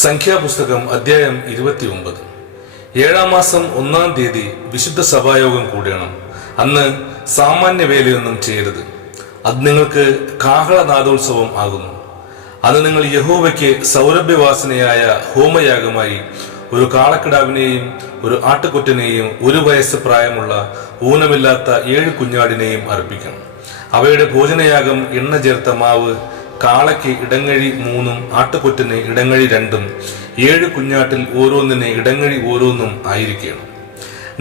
സംഖ്യാപുസ്തകം അധ്യായം 29. 7-ാം മാസം 1-ാം തീയതി വിശുദ്ധ സഭായോഗം കൂടണം. അന്ന് സാമാന്യ വേലയൊന്നും ചെയ്യരുത്. അത് നിങ്ങൾക്ക് കാഹളനാദോത്സവം ആകുന്നു. അന്ന് നിങ്ങൾ യഹോവയ്ക്ക് സൗരഭ്യവാസനയായ ഹോമയാഗമായി ഒരു കാളക്കിടാവിനെയും ഒരു ആട്ടുകൊറ്റനെയും 1 വയസ്സ് പ്രായമുള്ള ഊനമില്ലാത്ത 7 കുഞ്ഞാടിനെയും അർപ്പിക്കണം. അവയുടെ ഭോജനയാഗം എണ്ണ ചേർത്ത മാവ് കാളയ്ക്ക് ഇടങ്ങഴി 3, ആട്ടുകൊറ്റന് ഇടങ്ങഴി 2, 7 കുഞ്ഞാട്ടിൽ ഓരോന്നിന് ഇടങ്ങഴി ഓരോന്നും ആയിരിക്കണം.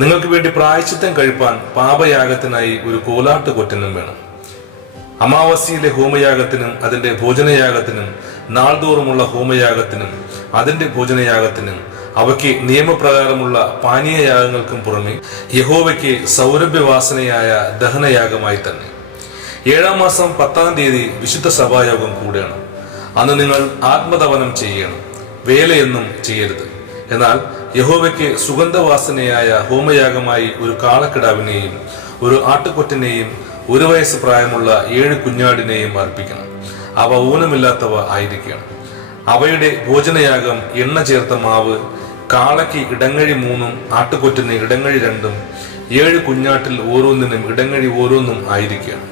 നിങ്ങൾക്ക് വേണ്ടി പ്രായശ്ചിത്തം കഴിപ്പാൻ പാപയാഗത്തിനായി ഒരു കോലാട്ടുകൊറ്റനും വേണം. അമാവാസിയിലെ ഹോമയാഗത്തിനും അതിന്റെ ഭോജനയാഗത്തിനും നാൾതോറുമുള്ള ഹോമയാഗത്തിനും അതിന്റെ ഭോജനയാഗത്തിനും അവയ്ക്ക് നിയമപ്രകാരമുള്ള പാനീയയാഗങ്ങൾക്കും പുറമെ യഹോവയ്ക്ക് സൗരഭ്യവാസനയായ ദഹനയാഗമായി തന്നെ 7-ാം മാസം 10-ാം തീയതി വിശുദ്ധ സഭായോഗം കൂടണം. അന്ന് നിങ്ങൾ ആത്മതപനം ചെയ്യണം. വേലയൊന്നും ചെയ്യരുത്. എന്നാൽ യഹോവയ്ക്ക് സുഗന്ധവാസനയായ ഹോമയാഗമായി ഒരു കാളക്കിടാവിനെയും ഒരു ആട്ടുകൊറ്റനെയും 1 വയസ്സ് പ്രായമുള്ള 7 കുഞ്ഞാടിനെയും അർപ്പിക്കണം. അവ ഊനമില്ലാത്തവ ആയിരിക്കണം. അവയുടെ ഭോജനയാഗം എണ്ണ ചേർത്ത മാവ് കാളയ്ക്ക് ഇടങ്ങഴി 3, ആട്ടുകൊറ്റന് ഇടങ്ങഴി 2, 7 കുഞ്ഞാട്ടിൽ ഓരോന്നിനും ഇടങ്ങഴി ഓരോന്നും ആയിരിക്കണം.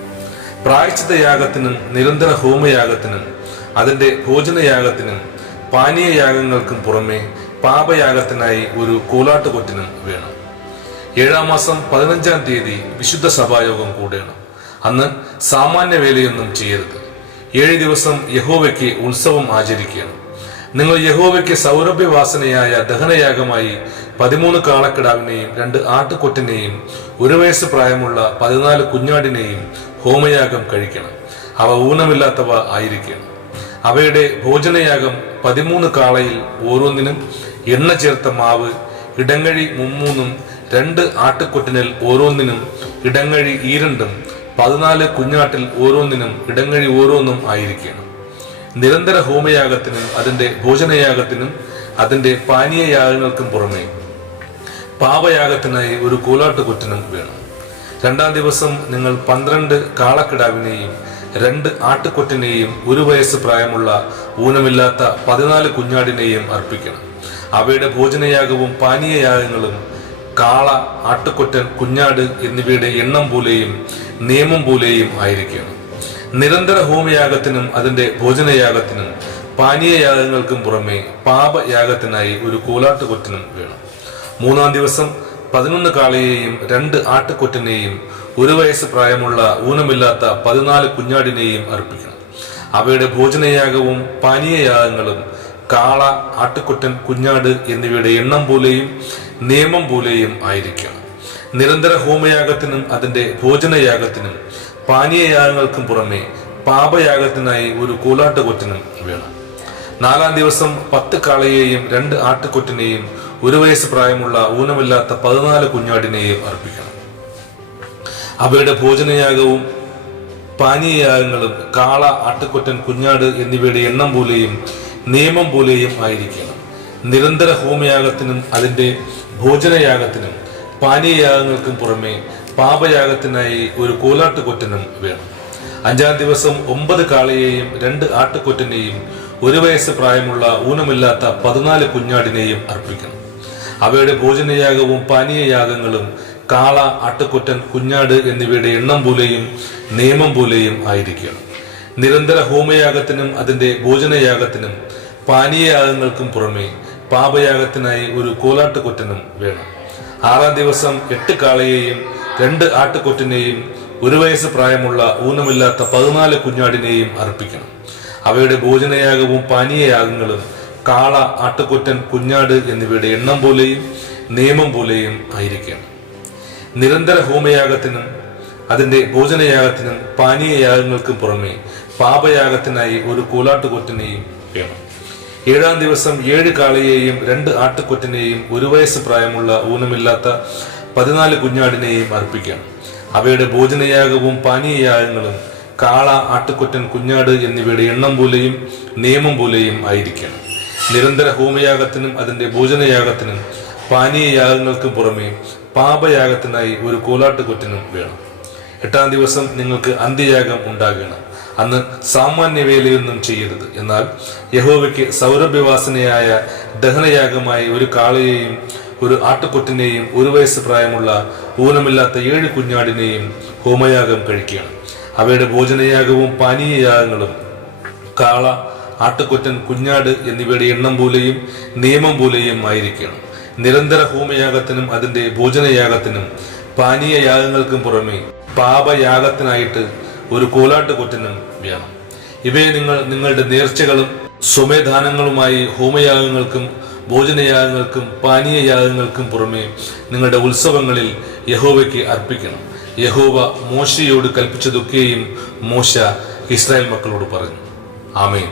പ്രായശ്ചിത്തയാഗത്തിനും നിരന്തര ഹോമയാഗത്തിനും അതിന്റെ ഭോജനയാഗത്തിനും പാനീയയാഗങ്ങൾക്കും പുറമെ പാപയാഗത്തിനായി ഒരു കോലാട്ടുകൊറ്റനും വേണം. 7-ാം മാസം 15-ാം തീയതി വിശുദ്ധ സഭായോഗം കൂടണം. അന്ന് സാമാന്യ വേലയൊന്നും ചെയ്യരുത്. 7 ദിവസം യഹോവയ്ക്ക് ഉത്സവം ആചരിക്കണം. നിങ്ങൾ യഹോവയ്ക്ക് സൗരഭ്യവാസനയായ ദഹനയാഗമായി 13 കാളക്കിടാവിനെയും 2 ആട്ടുകൊറ്റനെയും 1 വയസ്സ് പ്രായമുള്ള 14 കുഞ്ഞാടിനെയും ഹോമയാഗം കഴിക്കണം. അവ ഊനമില്ലാത്തവ ആയിരിക്കണം. അവയുടെ ഭോജനയാഗം 13 കാളയിൽ ഓരോന്നിനും എണ്ണ ചേർത്ത മാവ് ഇടങ്ങഴി 3, 2 ആട്ടുകൊറ്റനിൽ ഓരോന്നിനും ഇടങ്ങഴി 2, 14 കുഞ്ഞാട്ടിൽ ഓരോന്നിനും ഇടങ്ങഴി ഓരോന്നും ആയിരിക്കണം. നിരന്തര ഹോമയാഗത്തിനും അതിന്റെ ഭോജനയാഗത്തിനും അതിന്റെ പാനീയയാഗങ്ങൾക്കും പുറമെ പാപയാഗത്തിനായി ഒരു കോലാട്ടുകൊറ്റനും വേണം. 2-ാം ദിവസം നിങ്ങൾ 12 കാളക്കിടാവിനെയും 2 ആട്ടുകൊറ്റനെയും 1 വയസ്സ് പ്രായമുള്ള ഊനമില്ലാത്ത 14 കുഞ്ഞാടിനെയും അർപ്പിക്കണം. അവയുടെ ഭോജനയാഗവും പാനീയയാഗങ്ങളും കാള, ആട്ടുകൊറ്റൻ, കുഞ്ഞാട് എന്നിവയുടെ എണ്ണം പോലെയും നിയമം പോലെയും ആയിരിക്കണം. നിരന്തര ഹോമയാഗത്തിനും അതിന്റെ ഭോജനയാഗത്തിനും പാനീയയാഗങ്ങൾക്കും പുറമെ പാപയാഗത്തിനായി ഒരു കോലാട്ടുകൊറ്റനും വേണം. 3-ാം ദിവസം 11 കാളയെയും 2 ആട്ടുകൊറ്റനെയും 1 വയസ്സ് പ്രായമുള്ള ഊനമില്ലാത്ത 14 കുഞ്ഞാടിനെയും അർപ്പിക്കണം. അവയുടെ ഭോജനയാഗവും പാനീയയാഗങ്ങളും കാള, ആട്ടുകൊറ്റൻ, കുഞ്ഞാട് എന്നിവയുടെ എണ്ണം പോലെയും നിയമം പോലെയും ആയിരിക്കണം. നിരന്തര ഹോമയാഗത്തിനും അതിന്റെ ഭോജനയാഗത്തിനും പാനീയയാഗങ്ങൾക്കും പുറമെ പാപയാഗത്തിനായി ഒരു കോലാട്ടുകൊറ്റനും വേണം. 4-ാം ദിവസം 10 കാളയെയും 2 ആട്ടുകൊറ്റനെയും 1 വയസ്സ് പ്രായമുള്ള ഊനമില്ലാത്ത 14 കുഞ്ഞാടിനെയും അർപ്പിക്കണം. അവയുടെ ഭോജനയാഗവും പാനീയയാഗങ്ങളും കാള, ആട്ടുകൊറ്റൻ, കുഞ്ഞാട് എന്നിവയുടെ എണ്ണം പോലെയും നിയമം പോലെയും ആയിരിക്കണം. നിരന്തര ഹോമയാഗത്തിനും അതിന്റെ ഭോജനയാഗത്തിനും പാനീയയാഗങ്ങൾക്കും പുറമെ പാപയാഗത്തിനായി ഒരു കോലാട്ടുകൊറ്റനും വേണം. 5-ാം ദിവസം 9 കാളയെയും 2 ആട്ടുകൊറ്റനെയും 1 വയസ്സ് പ്രായമുള്ള ഊനമില്ലാത്ത 14 കുഞ്ഞാടിനെയും അർപ്പിക്കണം. അവയുടെ ഭോജനയാഗവും പാനീയയാഗങ്ങളും കാള, ആട്ടുകൊറ്റൻ, കുഞ്ഞാട് എന്നിവയുടെ എണ്ണം പോലെയും നിയമം പോലെയും ആയിരിക്കണം. നിരന്തര ഹോമയാഗത്തിനും അതിന്റെ ഭോജനയാഗത്തിനും പാനീയയാഗങ്ങൾക്കും പുറമെ പാപയാഗത്തിനായി ഒരു കോലാട്ടുകൊറ്റനും വേണം. 6-ാം ദിവസം 8 കാളയെയും 2 ആട്ടുകൊറ്റനെയും 1 വയസ്സ് പ്രായമുള്ള ഊനമില്ലാത്ത 14 കുഞ്ഞാടിനെയും അർപ്പിക്കണം. അവയുടെ ഭോജനയാഗവും പാനീയയാഗങ്ങളും കാള, ആട്ടുകൊറ്റൻ, കുഞ്ഞാട് എന്നിവയുടെ എണ്ണം പോലെയും നിയമം പോലെയും ആയിരിക്കണം. നിരന്തര ഹോമയാഗത്തിനും അതിന്റെ ഭോജനയാഗത്തിനും പാനീയയാഗങ്ങൾക്കും പുറമെ പാപയാഗത്തിനായി ഒരു കോലാട്ടുകൊറ്റനെയും വേണം. 7-ാം ദിവസം 7 കാളയെയും 2 ആട്ടുകൊറ്റനെയും 1 വയസ്സ് പ്രായമുള്ള ഊനമില്ലാത്ത 14 കുഞ്ഞാടിനെയും അർപ്പിക്കണം. അവയുടെ ഭോജനയാഗവും പാനീയയാഗങ്ങളും കാള, ആട്ടുകൊറ്റൻ, കുഞ്ഞാട് എന്നിവയുടെ എണ്ണം പോലെയും നിയമം പോലെയും ആയിരിക്കണം. നിരന്തര ഹോമയാഗത്തിനും അതിന്റെ ഭോജനയാഗത്തിനും പാനീയയാഗങ്ങൾക്കും പുറമെ പാപയാഗത്തിനായി ഒരു കോലാട്ടുകൊറ്റനും വേണം. 8-ാം ദിവസം നിങ്ങൾക്ക് അന്ത്യയാഗം ഉണ്ടാകണം. അന്ന് സാമാന്യ വേലയൊന്നും ചെയ്യരുത്. എന്നാൽ യഹോവയ്ക്ക് സൗരഭ്യവാസനയായ ദഹനയാഗമായി ഒരു കാളയെയും ഒരു ആട്ടുകൊറ്റനെയും 1 വയസ്സ് പ്രായമുള്ള ഊനമില്ലാത്ത 7 കുഞ്ഞാടിനെയും ഹോമയാഗം കഴിക്കണം. അവയുടെ ഭോജനയാഗവും പാനീയയാഗങ്ങളും കാള, ആട്ടുകൊറ്റൻ, കുഞ്ഞാട് എന്നിവയുടെ എണ്ണം പോലെയും നിയമം പോലെയും ആയിരിക്കണം. നിരന്തര ഹോമയാഗത്തിനും അതിൻ്റെ ഭോജനയാഗത്തിനും പാനീയയാഗങ്ങൾക്കും പുറമെ പാപയാഗത്തിനായിട്ട് ഒരു കോലാട്ടുകൊറ്റനും വേണം. ഇവയെ നിങ്ങൾ നിങ്ങളുടെ നേർച്ചകളും സ്വമേധാനങ്ങളുമായി ഹോമയാഗങ്ങൾക്കും ഭോജനയാഗങ്ങൾക്കും പാനീയയാഗങ്ങൾക്കും പുറമെ നിങ്ങളുടെ ഉത്സവങ്ങളിൽ യഹോവയ്ക്ക് അർപ്പിക്കണം. യഹോവ മോശയോട് കൽപ്പിച്ചതൊക്കെയും മോശ ഇസ്രായേൽ മക്കളോട് പറഞ്ഞു. ആമേൻ.